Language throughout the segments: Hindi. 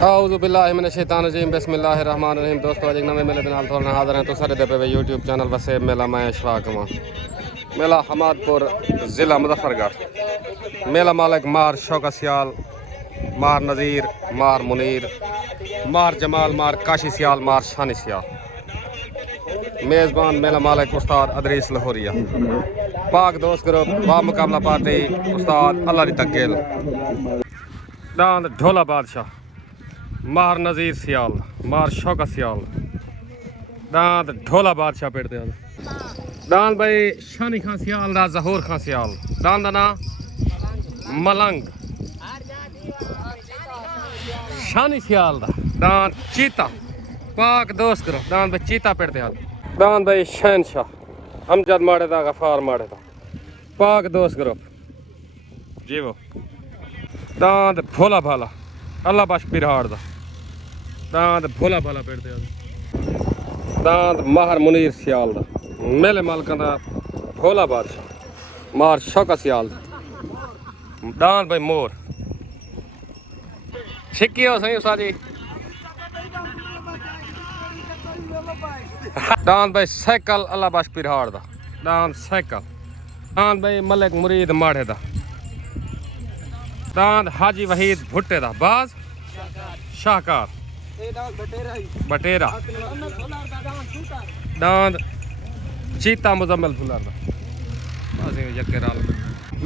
औज़ु बिल्लाहि मिनश शैतानिर रजीम बिस्मिल्लाहिर रहमानिर रहीम। दोस्तों आज एक नवे मेले के नाल थोड़ा हाज़िर हैं तो सारे दे पे यूट्यूब चैनल वसेब मेला मैं अशफाक मां मेला हमादपुर ज़िला मुजफ्फरगढ़। मेला मालिक मार शौकत सियाल, मार नज़ीर, मार मुनीर, मार जमाल, मार काशी सियाल, मार शानी सियाल। मेज़बान मेला मालिक उस्ताद अदरीस लाहौरिया। पाक दोस्त ग्रुप बामुकाबला पार्टी उस्ताद अल्लाह दी तक्केल। दांद ढोला बादशाह, मार नज़ीर सियाल, मार शौकत सियाल। दांद ढोला बादशाह पेड़ दे दांद भाई शानी खां सियाल दा जहूर खां सियाल। दांद ना मलंग शानी सियाल दा। दांद चीता पाक दोस्त करो। दांद भाई चीता पेड़ दे दांद भाई शहनशाह अमजद माड़े दा, गफार माड़े दा। पाक दोस्त करो जी वो। दांद भोला भाला अल्लाह बश पिरहाड़ दा। दांद भोला भाला पेड़ दे दांद माहर मुनीर सियाल दा। मेले मालकां दा भोला बादशाह मार शौकत सियाल दा। दांद भाई मोर छिक्की हो सही उस्ताद जी। दांद भाई साइकिल अल्लाह बश पिरहाड़ दा। दांद साइकिल। दांद भाई मलिक मुरीद माड़े दा। दांद हाजी वहीद भुट्टे दा। बाज शाहकार बटेरा। दांद चीता मुजम्मल फुलार दा।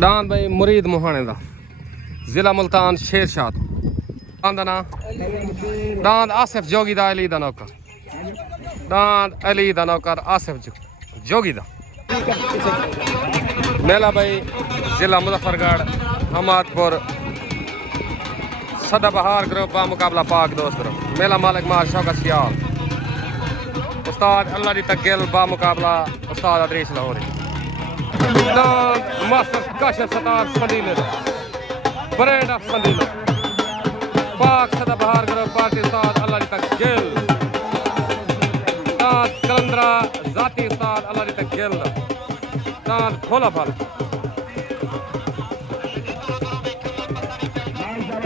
दांद भाई मुरीद मुहाने दा, जिला मुल्तान शेर शाह। दांद ना दांद आसिफ जोगी दा, अली दा नौकर। दांद अली दा नौकर आसिफ जोगी दा। मेला भाई जिला मुजफ्फरगढ़ हमादपुर सदाबहार ग्रुप बा मुकाबला पाक दोस्त ग्रुप। मेला मालिक मार शौकत सियाल, उस्ताद अल्लाह दी तक्केल बा मुकाबला उस्ताद Idris Lahori. Master Kashif Sattar Sandila brand of Sandila. Pak Sadabahar group party उस्ताद अल्लाह दी तक्केल। कलंदरा जाती उस्ताद अल्लाह दी तक्केल। दांद भोला भाला।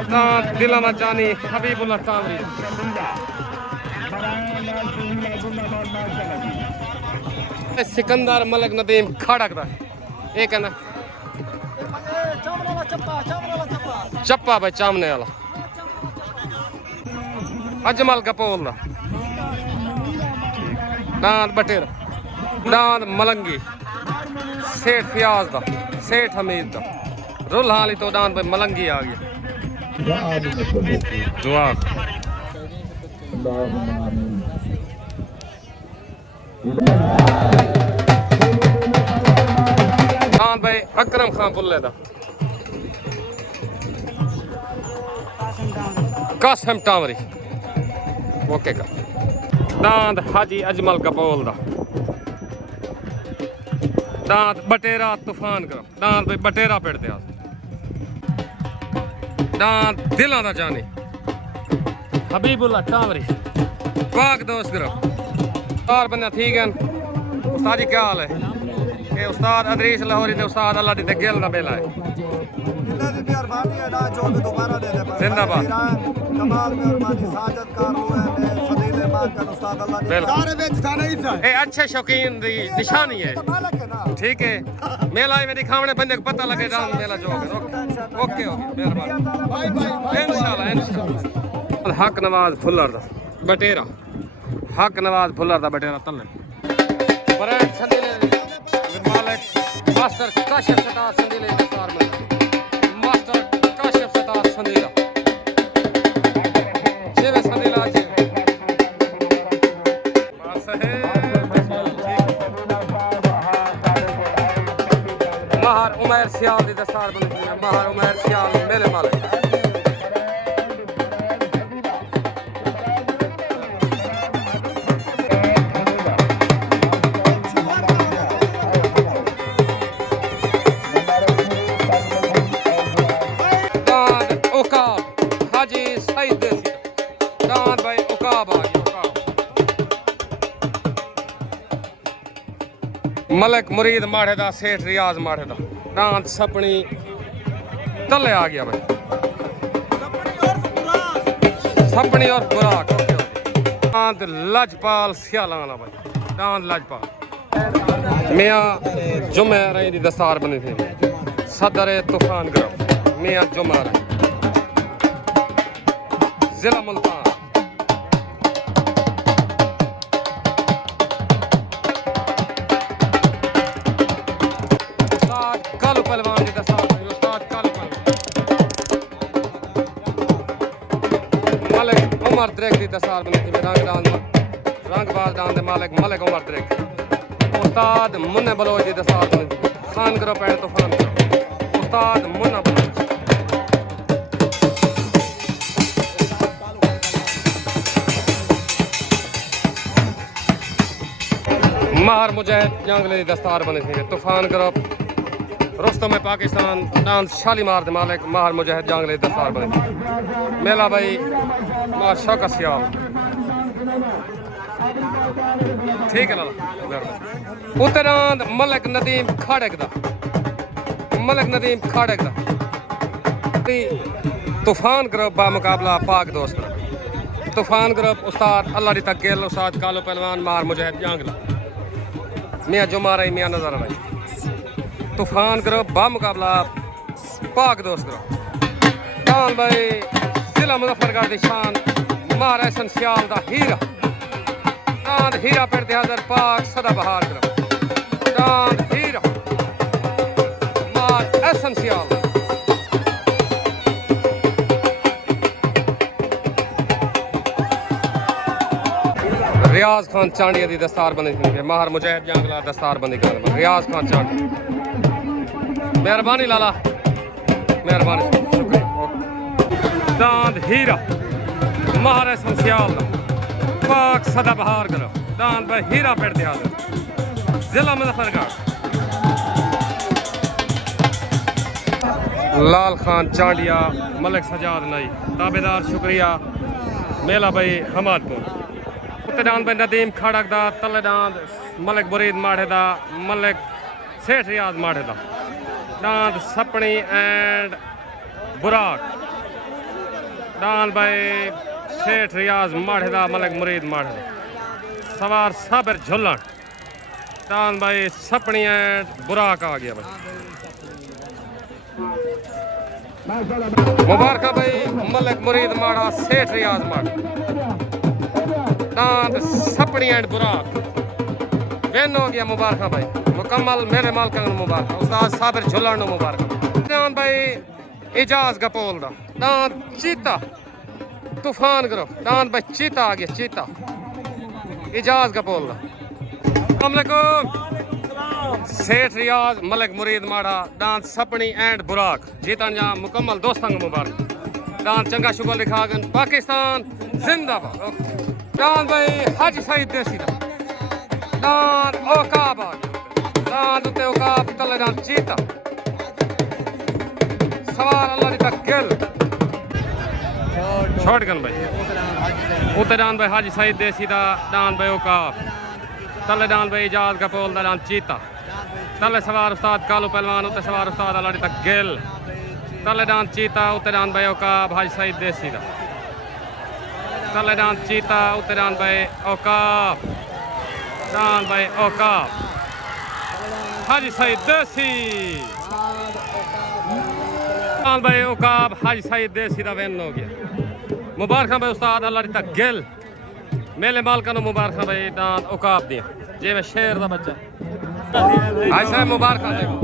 दांद दिलाना जानी हबीबुल्लाह तांवी। सिकंदर मलिक नदीम खड़क दा। एक है ना चप्पा भाई चामने वाला। अजमल कपोल दा। दांद बटेरा। दांद मलंगी सेठ फियाज दा, सेठ हमीद दा। रुल हाली तो दांद भाई मलंगी आ गया। दुआ दांद भाई अकरम खान बुल्ले दा। कासिम टावरी ओके का। दांद हाजी अजमल कपोल दा। दांद बटेरा तूफान करो। दांद भाई बटेरा पेड़ दे। दांद दिलां दा जानी हबीबुल्लाह टावरी। पाक दोस्त करो और बंदा ठीक है। उस्ताद जी क्या हाल है? ये उस्ताद अदरीस लाहौरी ने उस्ताद अल्लाह दी तक्केल दा मेला है। जिंदाबाद। ये अच्छे शौकीन दी निशानी है। ठीक है मेला में दिखावने बंदे को पता लगे जान मेला जो ओके मेहरबानी इंशाल्लाह इंशाल्लाह। हक नवाज फुल्लर दा बटेरा। हक नवाज फुल्लर दा बटेरा तले ब्रांड संदीले मालिक मास्टर काशिफ सतार संदीले दस्तार में। मास्टर काशिफ सतार संदीला जेवे संदीला जी महर उमैर सियाल दी दस्तार बनी। महर उमैर सियाल मेले मालिक। दांद भाई उकाब आ गया। मलिक मुरीद माड़े दा, सेठ रियाज माड़े दा। दांद सपनी तले आ गया भाई। सपनी और बुराक दांद लजपाल सियालाना भाई दांद लजपाल मियाँ जुमे रही दी दस्तार बनी थी सदर तूफान ग्रुप मियाँ जुमा रही जिला मुल्तान कालू पहलवान दी दस्तार बनी उस्ताद कालू पहलवान मालिक उमर द्रेक दी दस्तार बनी थी रंगबाज डांद दे मालिक मलिक उमर द्रेक उस्ताद मुन्ने बलोच दी दस्तार बनी थी खान ग्रुप एंड तूफान ग्रुप उस्ताद मुन्ना बलोच महर मुजाहिद जंगले दी दस्तार बनी थी तूफान ग्रुप रुस्तम में पाकिस्तान डांस शालीमार दे मालिक महर मुजाहिद जंगले दी दस्तार बनी थी मेला भाई मार शौकत सियाल ठीक है लाला उत्तरांद मलिक नदीम खाड़क दा तूफान ग्रुप बा मुकाबला पाक दोस्त तूफान ग्रुप उस्ताद अल्लाह दी तकल उस्ताद कालू पहलवान महर मुजाहिद जंगला मियाँ जुमा रही मियाँ नजर रही तूफान ग्रुप बा मुकाबला पाक दोस्त ग्रुप डांद भाई जिला मुजफ्फरगढ़ दी शान महर एहसन सियाल दा हीरा डांद हीरा पेड़ हाजर पाक सदाबहार ग्रुप डांद हीरा महर एहसन सियाल रियाज खान चांडिया दी दस्तार बंदी थी महर मुजाहिद जंगला दस्तार बंदी कर रियाज खान चांडिया मेहरबानी लाला मेहरबानी दांद हीरा महर एहसन सियाल पाक सदाबहार करो दांद भाई हीरा पेड़ दिया जिला मुजफ्फरगढ़ लाल खान चांडिया मलिक सजाद नई ताबेदार शुक्रिया मेला भाई हमादपुर उत्तरांद भाई नदीम खड़क दा तले दांद मलिक बुरीद माढ़े दा मलिक सेठ रियाज माढ़े दा दांद सपनी एंड बुराक दांद भाई सेठ रियाज माढ़े दा मलिक मुरीद माढ़े दा सवार साबिर झुल्लन दांद भाई सपनी एंड बुराक आ गया भाई मुबारक भाई मलिक मुरीद माढ़ा सेठ रियाज माढ़ा दांद सपनी एंड बुराक वेन हो गया मुबारक भाई मुकम्मल मेरे माल का मुबारक उस्ताद साबिर झुल्लन मुबारक दांद भाई इजाज गपोल दा दांद चीता तूफान ग्रुप दांद भाई चीता आ गया चीता इजाज गपोल दा सेठ रियाज मलिक मुरीद माड़ा दांत सपनी एंड बुराक जीतन जा मुकम्मल दोस्तों को मुबारक दांत चंगा शुगर लिखा गन पाकिस्तान जिंदाबाद दांत भाई हाजी सईद देसी दांत औकाब दांत उते औकाब तले दांत चीता सवार अल्लाह दी तक गिल छोड़ गन भाई उते दांत भाई हाजी सईद देसी दा दांत भाई औकाब तले दांत भाई इजाज गपोल दा दांत चीता तले सवार उस्ताद कालू पहलवान उते सवार उस्ताद अल्लाह दी तक गिल तले दांत चीता उते दांत भाई औकाब हाजी सईद देसी दा तले दांत चीता उते दांत भाई औकाब दांत भाई औकाब हाजी सईद देसी दांत भाई औकाब हाजी सईद देसी दा वेन हो गया मुबारक भाई उस्ताद अल्लाह दी तक गिल मेले मालका नु मुबारक भाई दांत औकाब दिया जे मैं शेर दा बच्चा हाय साहब मुबारक देखो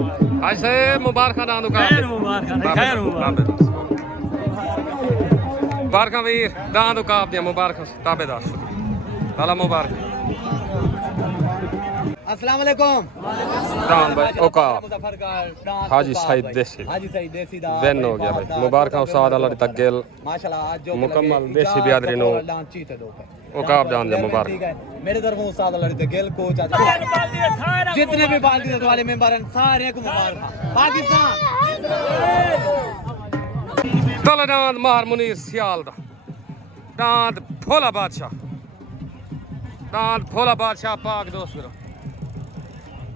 हाय साहब मुबारक दांत औकाब खैर मुबारक मुबारक वीर दांत औकाब दिया मुबारक ताबेदार ताला मुबारक अस्सलाम वालेकुम दांत भाई औकाब हाजी सईद देसी दा वेन हो गया भाई मुबारक उस्ताद अल्लाह दी तक गिल माशाल्लाह आज जो मुकम्मल देसी बिरादरी नो औकाब दान दे मुबारक मेरे तरफ उस्ताद अल्लाह दी तक गिल कोच जितने भी बाल्टी वाले मेंबर हैं सारे को मुबारक पाकिस्तान तले दांत महर मुनीर सियाल दा दांत भोला बादशाह पाक दोस्त मेरा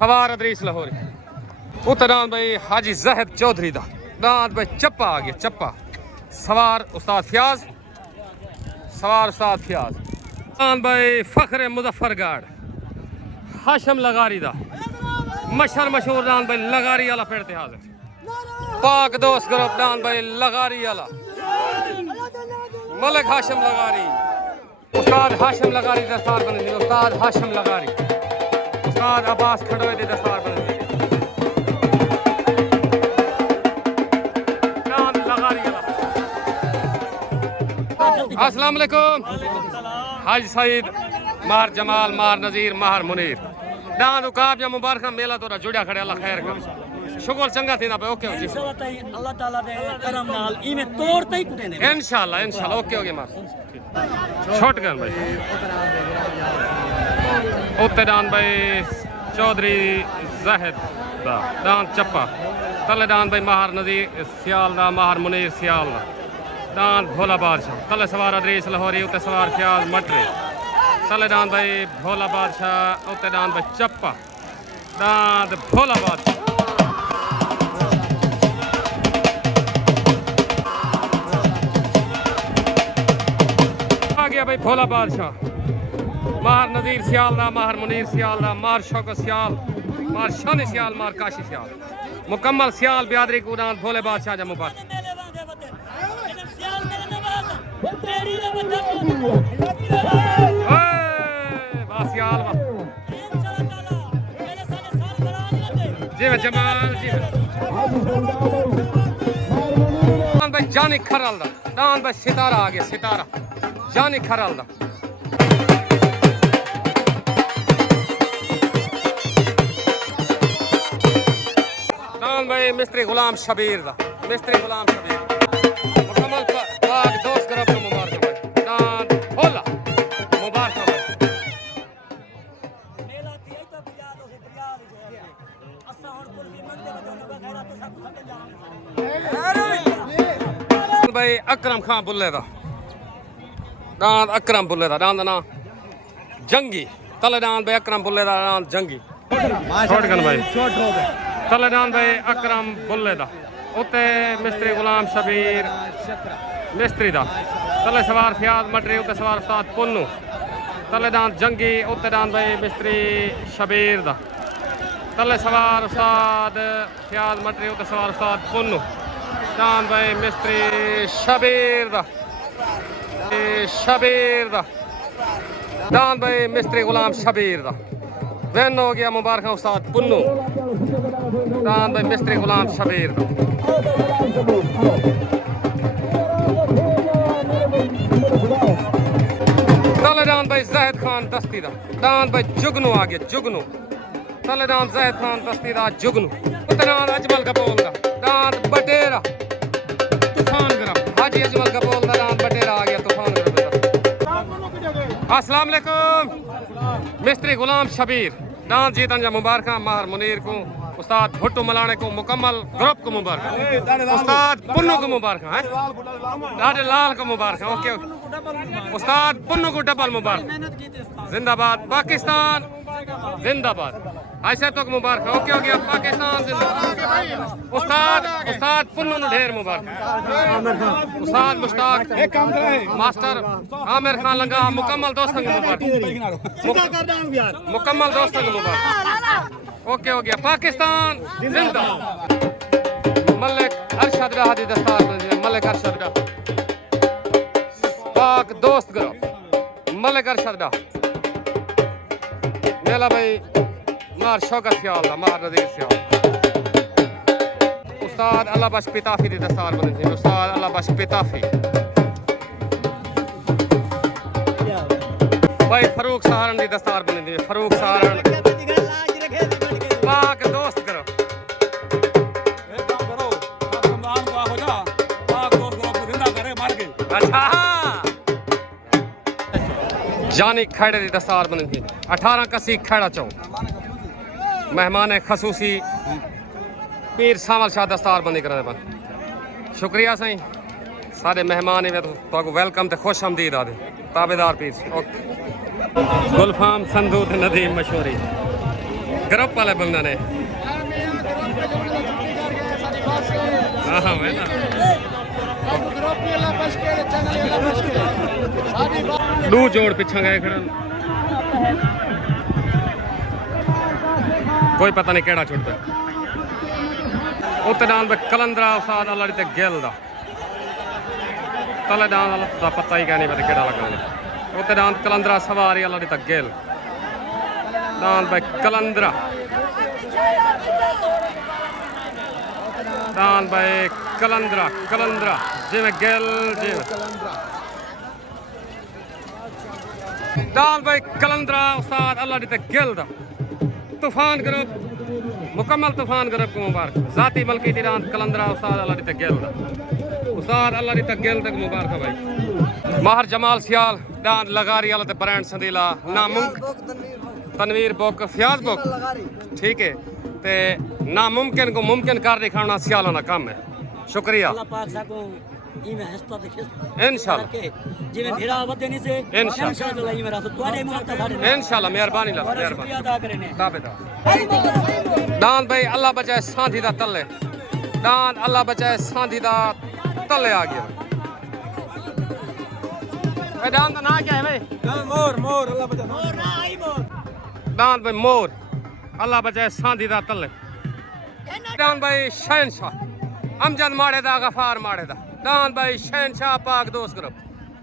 हवार अदरीस लाहौरी उत्तर दांत भाई हाजी जहद चौधरी दा दांत भाई चप्पा आ गया चप्पा सवार उस्ताद फयाज सवार उस्ताद फयाज दान भाई फखरे मुजफ्फरगढ़ हाशम लगारी दा मशहूर मशहूर दान भाई लगारी वाला फिर हाजिर पाक दोस्त ग्रुप दान भाई लगारी वाला मलिक हाशम लगारी उस्ताद हाशम लगारी दस्तार बने दी उस्ताद हाशम लगारी उस्ताद अब्बास खड़ोए दी दस्तार बने दी दान लगारी वाला अस्सलाम वालेकुम हाज सईद मार जमाल मार नज़ीर मार मुनीर दान उकाब या मुबारक मेला तोरा जुड़ा खड़े अल्लाह खैर कर शुक्र चंगा थी ना पे ओके जी अल्लाह ताला दे करम नाल इमे तोड़ते ही कुटे ने इंशाल्लाह इंशाल्लाह ओके ओके मार छोट गन भाई उत्ते दान भाई चौधरी जाहिद दा दान चप्पा तले दान भाई माहर नज़ीर सियाल दा माहर मुनीर सियाल दा दान भोला बादशाह तले सवार अदरीस लाहौरी उत्ते सवार फयाज मटरे तले दान भाई भोला बादशाह उत्ते दान भाई चप्पा दान भोला बादशाह आ गया भाई भोला बादशाह मार नज़ीर सियाल दा माहर मुनीर सियाल दा मार शौकत सियाल मार शान सियाल मार काशी सियाल मुकम्मल सियाल बियादरी कूदान भोले बादशाह जा मुबारक सियाल जी जमाल जी दान भाई जानी खरल दा दान भाई सितारा आ गया सितारा जानी खरल दा दान भाई मिस्त्री गुलाम शबीर दा मिस्त्री गुलाम शबीर मुकम्मल पाक दोस्त ग्रुप को मुबारक भाई दान भोला मुबारक भाई मेला थी तो बियाद हो दरिया जे असा हुन कुल भी मंदे बदोने वगैरह तो सब सब जान भाई अकरम खान बुल्ले दा दान अकरम बुल्ले दा दान ना जंगी तले दान भाई अकरम बुल्ले दा दान जंगी छोड़ गन भाई तले दान भाई अकरम बुल्ले दा उत्ते मिस्त्री गुलाम शबीर मिस्त्री दा तले सवार फयाज मटरी उत्ते सवार उस्ताद पुन्नू तले दान जंगी उत्ते दान भाई मिस्त्री शबीर दा तले सवार उस्ताद फयाज मटरी उत्ते सवार उस्ताद पुन्नू दान भाई मिस्त्री शबीर दा दान भाई मिस्त्री गुलाम शबीर दा वैन हो गया मुबारक उस्ताद पुन्नू दान भाई मिस्त्री गुलाम शबीर दा तले दान भाई जाहिद खान दस्ती दा दान भाई जुगनू आ गया जुगनू तले दान जाहिद खान दस्ती दा जुगनू उत्ते दान अजमल कपोल दा दान बटेरा तूफान ग्रुप हाजी अजमल कपोल दा दान बटेरा आ गया तूफान ग्रुप दा अस्सलाम वालेकुम मिस्त्री गुलाम शबीर दान जीतन जा मुबारक माहर मुनीर को उस्ताद भुट्टू मलाने को मुकम्मल ग्रुप को मुबारक उस्ताद पुन्नू को मुबारक है दादे लाल को मुबारक ओके उस्ताद पुन्नू को डबल मुबारक जिंदाबाद पाकिस्तान जिंदाबाद ऐसे तो मुबारक ओके हो गया पाकिस्तान जिंदाबाद उस्ताद पुन्नू ने ढेर मुबारक उस्ताद मुश्ताक मास्टर आमिर खान लंगा मुकम्मल दोस्तों को मुबारक मुकम्मल दोस्तों को मुबारक ओके हो गया पाकिस्तान जिंदाबाद मलिक अरशद हादी दस्तार मलिक अरशद पाक दोस्त ग्रुप मलिक अरशद मेला भाई मार शौकत ख्याल मार नज़ीर सियाल उस्ताद अल्लाह बश पिताफी दी दस्तार बने थी उस्ताद अल्लाह बश पिताफी भाई फरूक सहारन दी दस्तार बने थी फरूक सहारन पाक दोस्त करो अच्छा जानी खैड़े दी दस्तार बनी थी 18 कसी खैड़ा चौ मेहमान खसूसी पीर सावल शाह दस्तार बंदी करने पर शुक्रिया साईं सारे मेहमान ही तो वेलकम ते खुश आमदीद आदे ताबेदार पीर ओके गुलफाम संधू ते नदीम मशहूरी ग्रुप वाले बंदे ने हाँ मैं ना दो जोड़ पिछा गए खड़न कोई पता नहीं केड़ा छुट पे उत्ते डांद पे कलंदरा उस्ताद अल्लाह ते गेल दा तले डांद दा पता ही नहीं पता केड़ा लगाना उत्ते डांद कलंदरा सवारी अल्लाह ते गेल डांद पे कलंदरा डांद पे कलंदरा कलंदरा जिवें गेल जिवें डांद पे कलंदरा उस्ताद अल्लाह ते गेल दा तूफान ग्रुप मुकम्मल तूफान ग्रुप को मुबारक जाती मलकी तिरान कलंदरा उस्ताद अल्लाह दी गेल उस्ताद अल्लाह दी गेल तक मुबारक भाई माहर जमाल सियाल डांद लगारी अल्लाह ते ब्रांड संदीला नामुमकिन तनवीर बुक फयाज बुक ठीक है ते नामुमकिन को मुमकिन कर दिखाना सियालों का काम है शुक्रिया अल्लाह पाक साको इमे हस्ता देखिस इंशाल्लाह जिवें भिड़ा वदनी से इंशाल्लाह ई मेरा तोरे मुहत्ता साडे इंशाल्लाह मेहरबानी ला मेहरबानी शुक्रिया अदा करने ताबेदार दान भाई अल्लाह बचाए सांधी दा तले दान अल्लाह बचाए सांधी दा तले आ गया भाई दान का ना क्या है भाई मोर मोर अल्लाह बचा मोर ना आई मोर दान भाई मोर अल्लाह बचाए सांधी दा तले दान भाई शहनशाह अमजद माड़े दा गफार माड़े दा दान भाई शहनशाह पाक दोस्त ग्रुप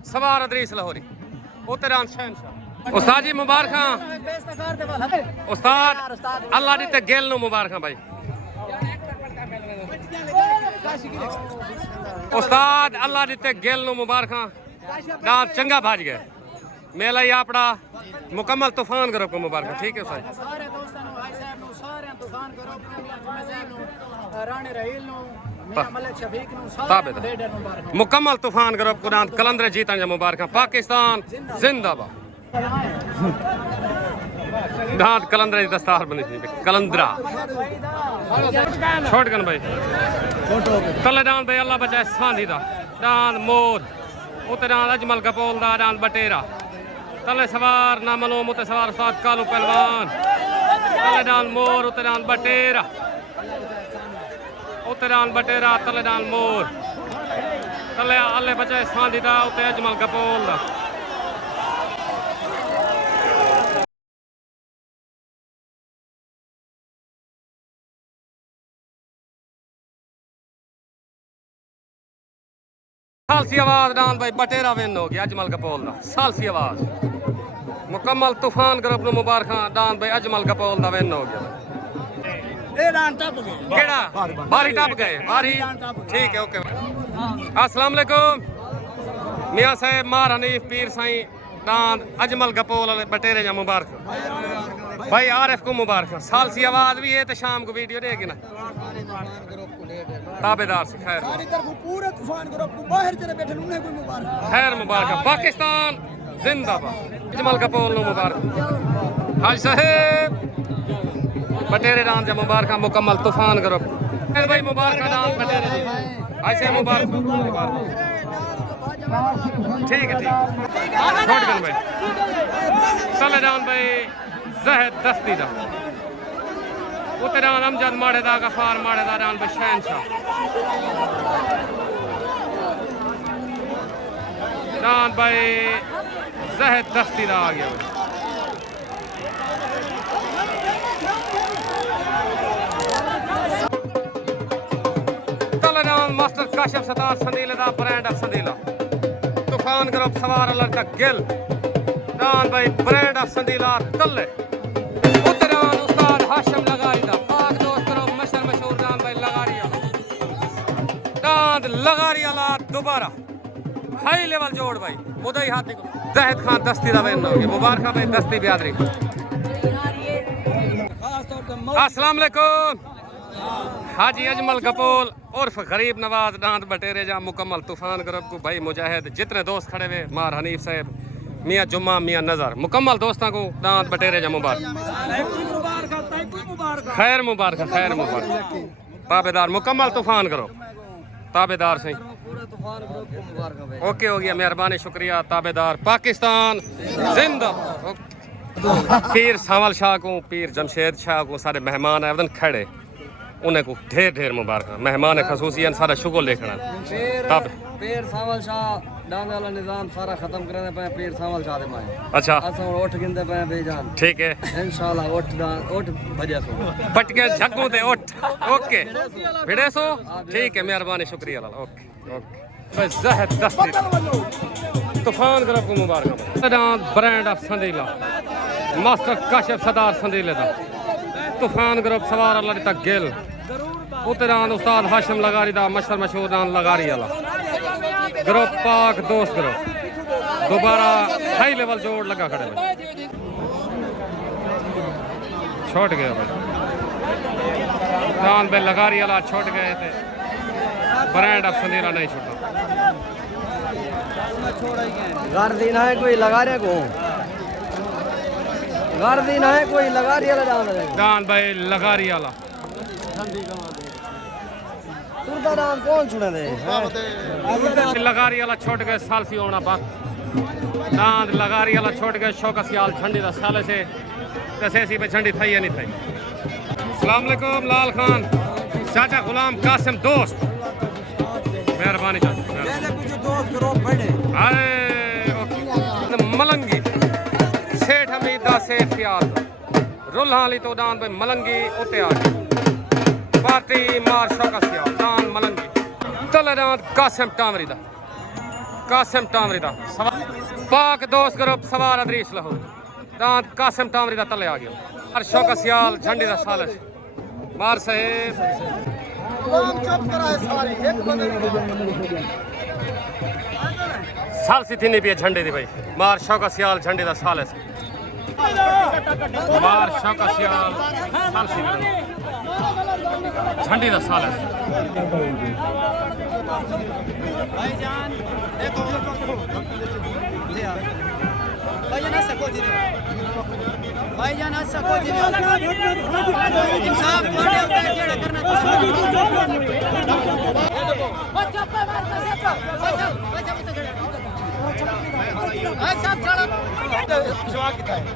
सवार अदरीस लाहौरी उतरान शहनशाह उस्ताद जी मुबारक उस्ताद अल्लाह दी ते गेल नु मुबारक भाई उस्ताद अल्लाह दी ते गेल नु मुबारक दांत चंगा भाज गए मेला ही आपड़ा मुकम्मल तूफान ग्रुप को मुबारक ठीक है उस्ताद सारे दोस्तों नु भाई साहब नु सारे तूफान ग्रुप नु जमेज़ैन नु राणे रहील नु मियां मलिक शफीक नु सारे डेडर मुबारक मुकम्मल तूफान ग्रुप को दांत कलंदर जीतन जा मुबारक पाकिस्तान जिंदाबाद दांत कलंदर की दस्तार बनी थी कलंदरा छोड़ गन भाई तले दांत भाई अल्लाह बचाए सांधी दा दांत मोर उते दांत अजमल कपोल दा दांत बटेरा तले सवार ना मलूम उते सवार उस्ताद कालू पहलवान तले दांत मोर उते दांत बटेरा उते दांत बटेरा तले दांत मोर तले अल्लाह बचाए सांधी दा उते अजमल कपोल दा सालसी आवाज डांस भाई बटेरा विन हो गया अजमल कपोल दा सालसी आवाज मुकम्मल तूफान ग्रुप नु मुबारक डांस भाई अजमल कपोल दा विन हो गया ए डांस टप गए केड़ा बारी टप गए बारी ठीक है ओके अस्सलाम वालेकुम मियां साहब मार हनीफ पीर साईं डांस अजमल कपोल वाले बटेरे जा मुबारक भाई आरिफ को मुबारक सालसी आवाज भी है तो शाम को वीडियो देगी ना ताबेदार से खैर पूरे तूफान ग्रुप को बाहर चले बैठे उन्हें कोई मुबारक खैर मुबारक पाकिस्तान जिंदाबाद अजमल कपोल नु मुबारक हाज साहेब बटेरे डांस जा मुबारक मुकम्मल तूफान ग्रुप भाई मुबारक डांस बटेरे जी ऐसे मुबारक ठीक है ठीक छोड़ गन भाई चले डांस भाई जहद दस्ती दा उते डांस अमजद माड़े दा गफार माड़े दा डांस भाई शहनशाह डांस भाई जहद दस्ती दा आ गया तले डांस मास्टर काशिफ सतार संदीले दा ब्रांड ऑफ संदीला तूफान ग्रुप सवार अलग तक गिल डांस भाई ब्रांड ऑफ संदीला तले उते डांस उस्ताद हाशिम लगारी दा पाक दोस्त ग्रुप मशहूर डांस भाई लगारी डांस लगारी वाला दोबारा हाई लेवल जोड़ भाई उदय हाथी को जहद खान दस्ती दा विन हो गया मुबारक भाई दस्ती बियादरी अस्सलाम वालेकुम हाजी अजमल कपोल उर्फ गरीब नवाज डांत बटेरे जा मुकम्मल तूफान ग्रुप को भाई मुजाहिद जितने दोस्त खड़े हुए मार हनीफ साहब मियाँ जुम्मा मियाँ नजर मुकम्मल दोस्तों को डांत बटेरे जा मुबारक खैर मुबारक खैर मुबारक ताबेदार मुकम्मल तूफान ग्रुप ताबेदार सही ओके हो गया मेहरबानी शुक्रिया ताबेदार पाकिस्तान जिंदा पीर सावल शाह को पीर जमशेद शाह को सारे मेहमान है वदन खड़े उन्हें को ढेर ढेर मुबारक मेहमान खसूसियन सारा शुगर लिखना पीर सावल शाह डांग वाला निजाम सारा खत्म करने पे पीर सावल चाहते माए अच्छा असा उठ गिंदे पे बेजान ठीक है इंशाल्लाह उठ भजे सो पटके झगू ते उठ ओके भिड़े सो ठीक है मेहरबानी शुक्रिया लाल ओके ओके बस जहद दस्ती तूफान ग्रुप को मुबारक ब्रांड ऑफ संदीला मास्टर काशिफ सरदार संदीले दा तूफान ग्रुप सवार अल्लाह तक गिल उतरान उस्ताद हाशिम लगारी दा मशहूर मशहूर नाम लगारी वाला ग्रुप पाक दोस्त ग्रुप दोबारा हाई लेवल जोड़ लगा खड़े छोड़ गया भाई दान बे लगारी वाला छोड़ गए थे ब्रांड ऑफ संदीला नहीं छोड़ा घर दिन है कोई लगा रहे को घर दिन है कोई लगा रही वाला दान भाई लगारी वाला तुरदा नाम कौन छुड़े दे लगारी वाला छोड़ गए साल सी होना बात दांत लगारी वाला छोड़ गए शौक सियाल झंडी दा साले से तसेसी पे झंडी थई या नहीं थई अस्सलाम वालेकुम लाल खान चाचा गुलाम कासिम दोस्त मेहरबानी चाचा कुछ दोस्त ग्रुप बड़े अरे मलंगी सेठ हमीदा सेठ सियाल रुल्हाली तो दान पे मलंगी उते आ गई पार्टी मार शौक सियाल दान मलंगी तले दांत कासिम टामरी दा पाक दोस्त ग्रुप सवार अदरीस लहो दांत कासिम टामरी दा तले आ गया और शौक सियाल झंडी दा साले मार साहेब साल सी थी नहीं पिए झंडे दी भाई मार शौका सियाल झंडे दा साल है मार शौका सियाल साल सी झंडे दा साल है भाईजान देखो भाईजान सको जी भाईजान सको जी इंसाफ थोड़े होता है जेड़ा करना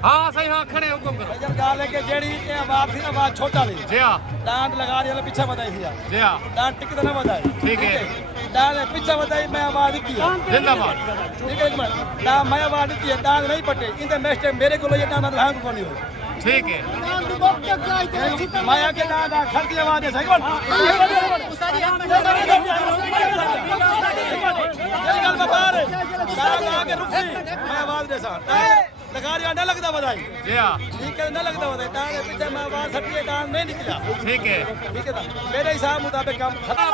हाँ सही हाँ खड़े हुक्म करो गाल है कि जेड़ी ये आवाज थी ना आवाज छोटा ली जी हाँ डांट लगा रही है पीछे बताई थी जी हाँ डांट टिक ना बताई ठीक है डांट पीछे बताई मैं आवाज दी है जिंदाबाद ठीक है एक मिनट डांट मैं आवाज दी है डांट नहीं पटे इनके मैच मेरे को ये डांट लांग को नहीं हो ठीक है माया के डांट खड़ की आवाज है सही बात गल बता रहे गाना के रुक सी मैं आवाज दे सा लगा रही ना लगता बधाई जी हाँ ठीक है ना लगता बधाई डांट के पीछे मैं आवाज सटिए डांट नहीं निकला ठीक है मेरे हिसाब मुताबिक काम खत्म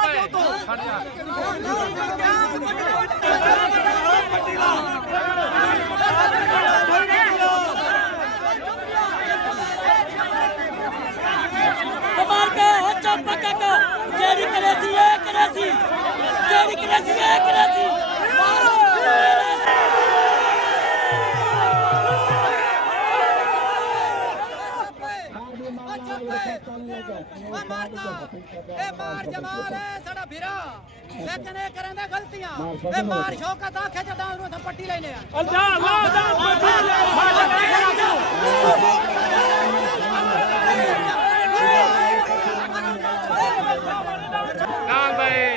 लेकिन ये करें गलतियां ए मार शौकत आखे जदा उन्होंने पट्टी लेने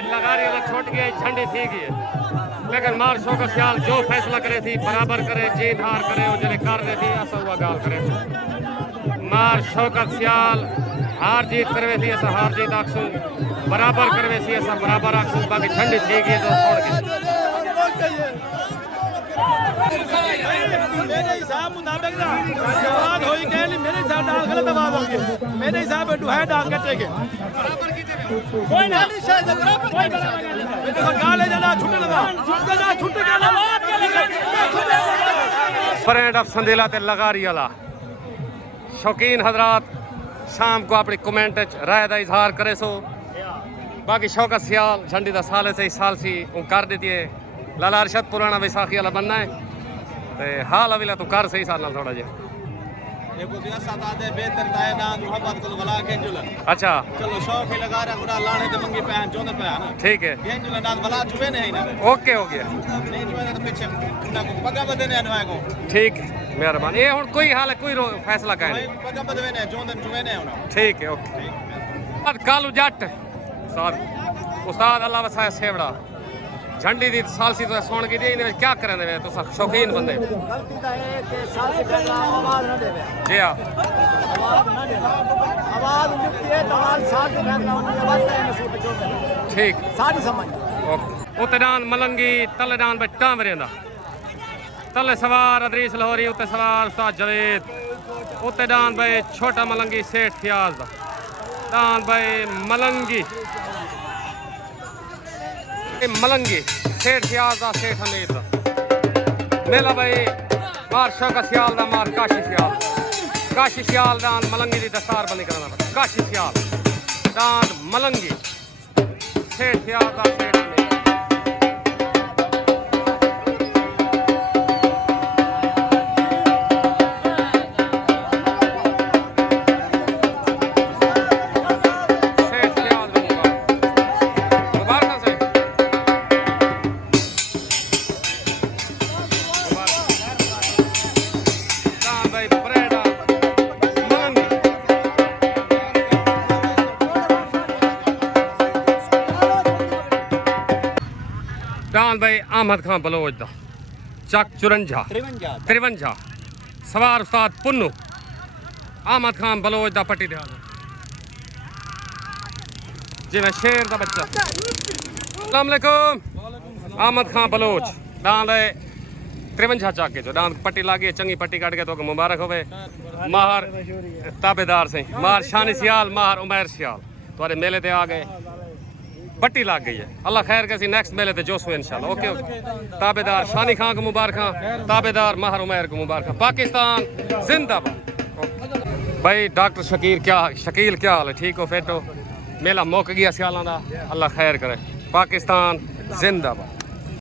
लगारी वाला छोट गया झंडी थी गई लेकिन मार शौक सियाल जो फैसला करे थी बराबर करे जीत हार करे वो जने कर रहे थी ऐसा हुआ गाल करे मार शौकत सियाल हार जीत करवे थी ऐसा हार जीत आखसू बराबर करवे थी ऐसा बराबर आखसू बाकी झंडी थी गई तो छोड़ गई मेरे हिसाब मुताबिक ना जवान होई गए नहीं मेरे हिसाब डाल गलत आवाज हो गई मेरे हिसाब में दुहाई डाल कटेगे कोई ना कोई देखो गाले जना छुटे लगा छुटे गया फ्रेंड ऑफ संदेला ते लगारी वाला शौकीन हजरात शाम को अपनी कमेंट राय का इजहार करे सो बाकी शौकत सियाल झंडी का साल से साल सी कर देती है लाला अरशद पुराना बैसाखी वाला बनना है ते हाल अभी तू कर सही साल थोड़ा जिहा अच्छा चलो शौक ही लगा रहा खुदा लाने ते मंगी पहन चोंदे पे ना ठीक है गेंजुला नाल भला छुवे नहीं ना ओके हो गया नहीं छुवे तो पीछे ना को पगा बदने अनवाए को ठीक मेहरबानी ये हुन कोई हाल है कोई फैसला कहे भाई पगा बदवे ने चोंदे छुवे ने होना ठीक है ओके कालू जट उस्ताद अल्लाह वसाया सेवड़ा झंडी दी सालसी तो सुन के दी ने क्या करने वे तो शौकीन बंदे गलती तो है कि साल से पहले आवाज न देवे जी हां आवाज न देवे आवाज निकली है तो हाल साल से पहले उन्होंने बात करने से बचो ठीक सारी समझ ओके उतडान मलंगी तलडान बट्टा वरेंदा तले सवार अदरीस लाहौरी उते सवार उस्ताद जवेद उतडान भाई छोटा मलंगी सेठ फियाज दा दान भाई मलंगी मलंगी सेठ सियाल दा सेठ हमीद दा मेला भाई मार शौका सियाल दा मार काशी सियाल दान मलंगी दी दस्तार बंदी कराना काशी सियाल दान मलंगी सेठ सियाल दा सेठ हमीद दान भाई अहमद खान बलोच दा चक 54 सवार उस्ताद पुन्नू अहमद खान बलोच दा पट्टी दे जिवें शेर दा बच्चा अस्सलाम वालेकुम अहमद खान बलोच दान 53 चाके जो दान पट्टी लागे चंगी पट्टी काट के तो मुबारक होवे माहर ताबेदार से मार शानी सियाल माहर उमैर सियाल तुम्हारे मेले ते आ गए पट्टी लग गई है अल्लाह खैर कैसी नेक्स्ट मेले ते जोसो इंशाल्लाह ओके ओके ताबेदार शानी खान को मुबारक ताबेदार माहर उमैर को मुबारक पाकिस्तान जिंदाबाद भाई डॉक्टर शकील क्या हाल है ठीक हो फिट हो मेला मुक गया सियालों का अल्लाह खैर करे पाकिस्तान जिंदाबाद।